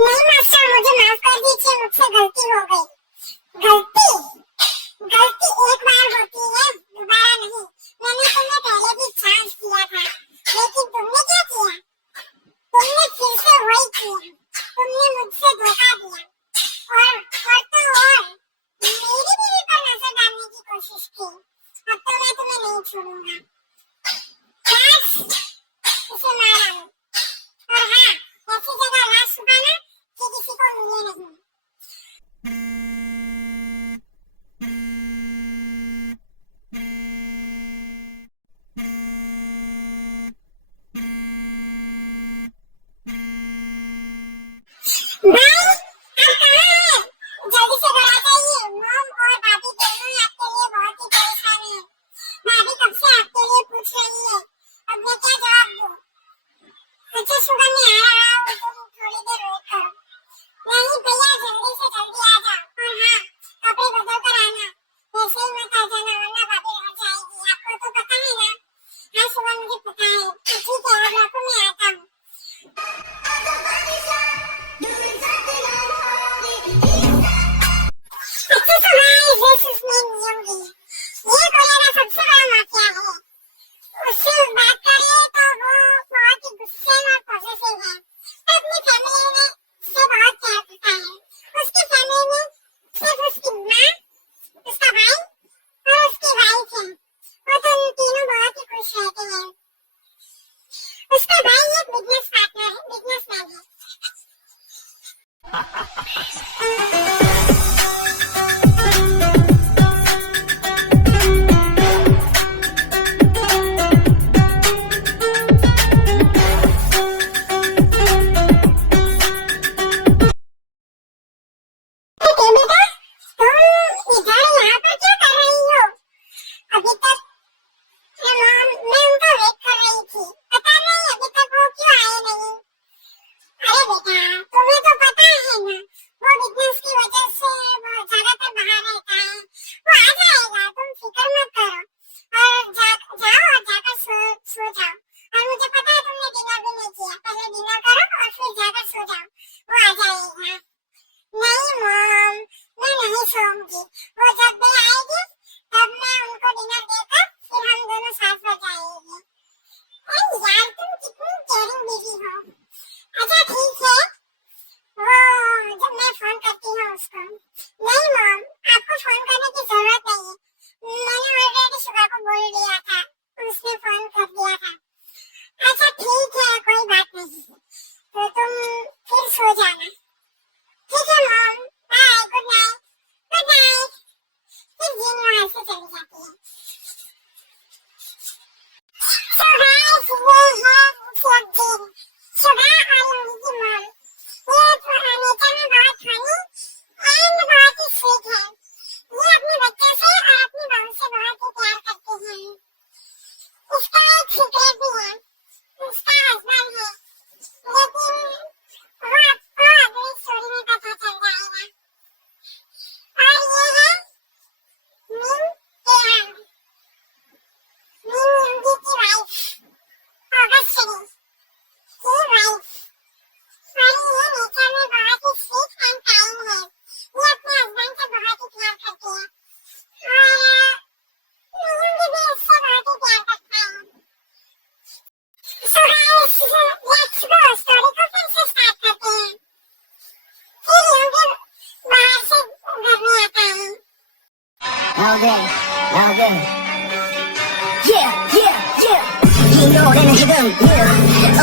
नहीं मास्टर, मुझे माफ कर दीजिए, मुझसे गलती हो गई। गलती गलती एक बार होती है, दोबारा नहीं। मैंने तुम्हें पहले भी चांस दिया था, लेकिन तुमने क्या किया? तुमने फिर से वही किया। तुमने मुझसे धोखा दिया और मेरी बीवी पर नजर डालने की कोशिश की। अब तो मैं तुम्हें नहीं छोड़ूंगा। बस उसे मारा लो। और हाँ, ऐसी जगह लाश छुपाना कि किसी को मिले नहीं। भाई, आप कहाँ हैं? जल्दी से घर आ जाइए। मॉम और भाभी दोनों ही आपके लिए बहुत ही परेशान हैं। भाभी कब से आपके लिए पूछ रही है, अब मैं क्या जवाब दूं? अच्छा शुगर, मैं आ रहा हूँ, तुम थोड़ी देर वेट करो। नहीं भैया, जल्दी से जल्दी आ जाओ। और हाँ, कपड़े बदल कर आना, ऐसे ही मत आ जाना वरना भाभी डर जाएगी। आपको तो पता है ना? हाँ शुगर, मुझे पता है। तो ठीक है, अब रखो, मैं आता हूँ। अच्छा so guys, this is me Niyugi। ये कोरिया का सबसे बड़ा माफिया है। उससे बात करें तो वो बहुत ही गुस्से में और पॉसेसिव है। वो अपनी फैमिली में से बहुत प्यार करता है। उसकी फैमिली में सिर्फ उसकी माँ, उसका भाई और उसकी वाइफ है। वो तो उन तीनों बहुत ही खुश रहते हैं। उसका भाई एक बिजनेसमैन है। बेटा, तुम इधर यहाँ पर क्या कर रही हो? अभी तक मैं उनका वेट कर रही थी। पता नहीं अभी तक वो क्यों आए नहीं। अरे बेटा, तुम्हें तो पता है ना, वो बिजनेस की वजह से वो ज्यादातर बाहर रहता है। वो आ जाएगा, तुम फिक्र मत करो। और जाओ और जाकर सो जाओ। और मुझे पता है तुमने डिनर भी नहीं किया। पहले डिनर करो और फिर जाकर सो जाओ। वो आ जाएगा। नहीं मॉम, मैं नहीं सोऊंगी। वो जब भी आएगी तब मैं उनको डिनर देकर फिर हम दोनों साथ सो जाएंगे। अरे यार, तुम कितनी केयरिंग बीवी हो। अच्छा ठीक है, वो जब मैं फोन करती हूँ उसको। नहीं मॉम, आपको फोन करने की जरूरत नहीं है। मैंने ऑलरेडी शुगर को बोल दिया था, उसने फोन कर दिया था। अच्छा ठीक है, कोई बात नहीं। तो तुम फिर सो जाना। ठीक है mom, bye, good night. Good night. फिर जीन वहां से चली जाती है। So guys, ये है मुखिया जीन, शुगर और उनकी मॉम। ये नेचर में बहुत फनी एंड बहुत ही स्वीट है। ये अपने बच्चों से और अपनी बहू से बहुत ही प्यार करते हैं। इसका एक सीक्रेट भी है, उसका हस्बैंड है, लेकिन वो आपको अगली स्टोरी में पता चल जाएगा। और ये है मीन केहान, मीन युगी की वाइफ, ऑगस्टरी की वाइफ। और ये नेचर में बहुत ही स्वीट एंड काइंड है। ये अपने हस्बैंड से बहुत ही प्यार करती है और युगी भी उससे बहुत ही प्यार करता है। So guys, let's go, story को फिर से स्टार्ट करते हैं। फिर युगी बाहर से घर में आता है। Okay. Yeah. 이 노래는 지금, yeah.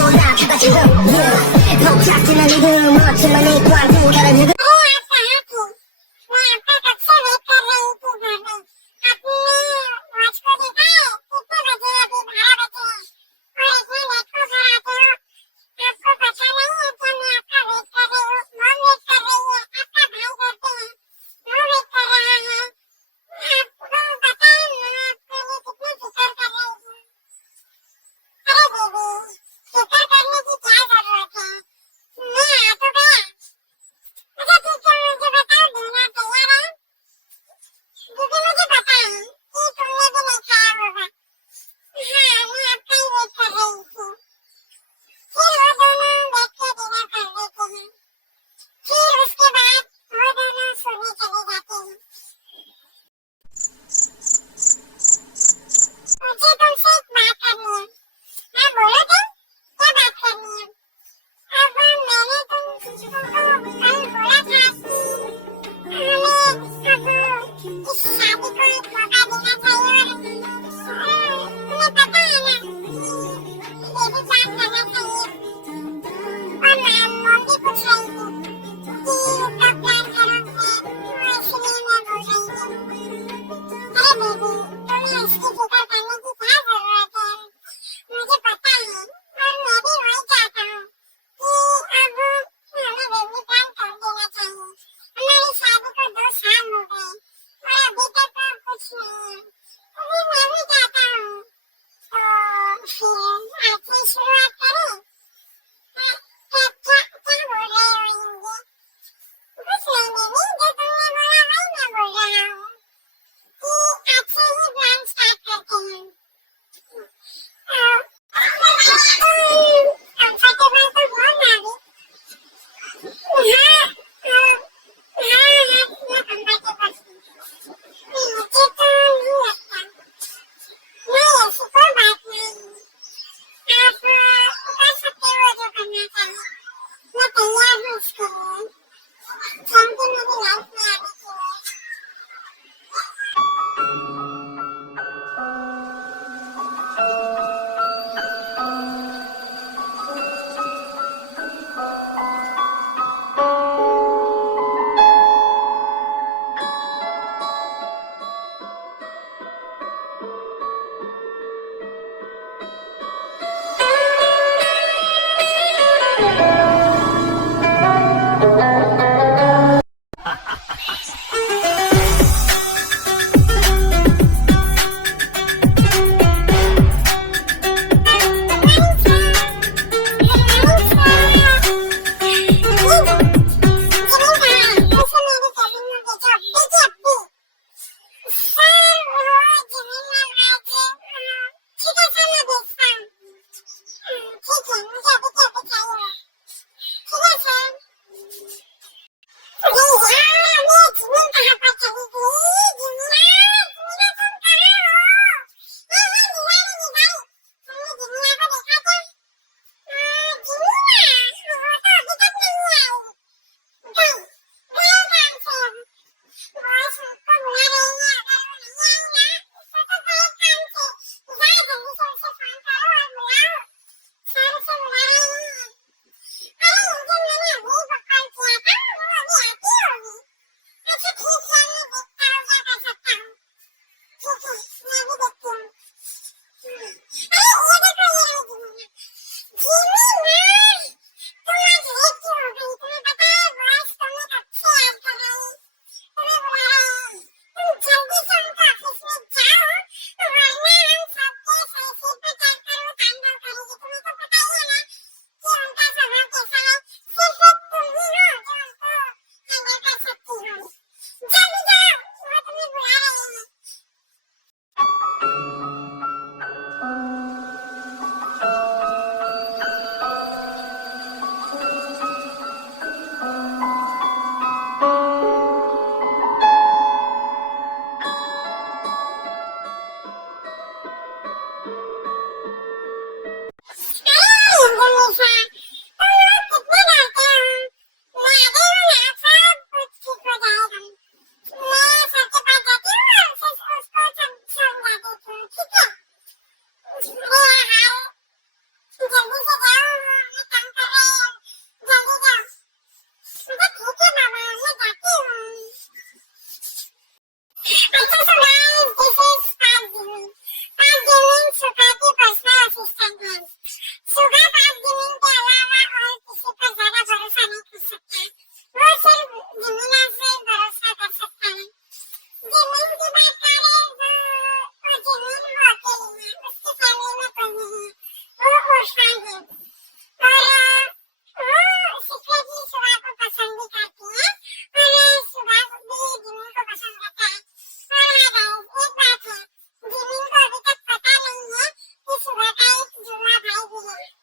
올라타다 지금, yeah. 녹차지는 리듬, 멋지만 이 광주가는 지금. अरे आप कहाँ थे? मैं आपका कब से वेट कर रही थी घर में। आपने वॉच को देखा है? कितने बजे हैं? अभी 12 बजे हैं। और इतने लेट को घर आते हो। आपको पता नहीं है कि मैं आपका वेट कर रही हूँ। मॉम वेट कर रही है, आपका भाई करते हैं, वो वेट कर रहा है। आपको पता है मैं आपके लिए कितनी फिक्र कर रही हूँ। अरे बेबी, फिक्र करने की क्या जरूरत है? मैं आ तो गया। अच्छा જેમ કે मेरी लाइफ में આવી ગયું હોય.